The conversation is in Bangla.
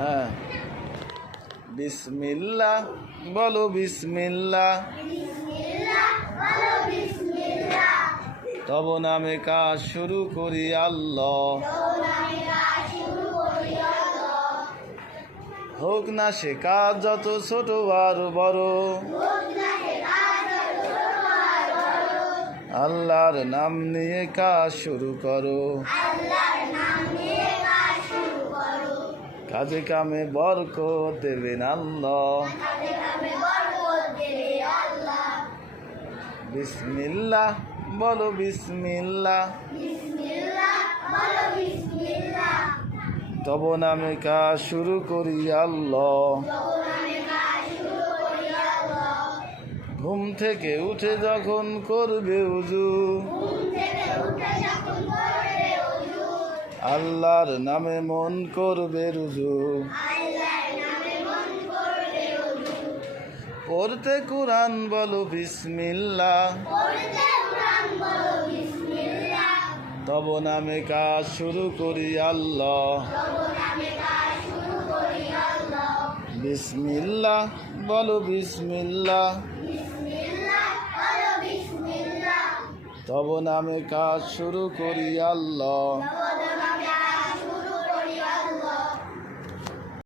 হ্যাঁ, বিসমিল্লাহ বলো বিসমিল্লাহ, তব নামে কাজ শুরু করি আল্লাহ। হোক না সে কাজ যত ছোট আর বড়, আল্লাহর নাম নিয়ে কাজ শুরু করো। কাজে কামে বরকত দেবেন আল্লাহ। বিসমিল্লাহ বলো বিসমিল্লাহ, তব নামে কাজ শুরু করি আল্লাহ। ঘুম থেকে উঠে যখন করবে উজু, আল্লাহর নামে মন করবে রুজু। পড়তে কুরআন বলো বিসমিল্লাহ, তব নামে কাজ শুরু করি আল্লাহ। বিসমিল্লাহ বলো বিসমিল্লাহ, তব নামে কাজ শুরু করি আল্লাহ।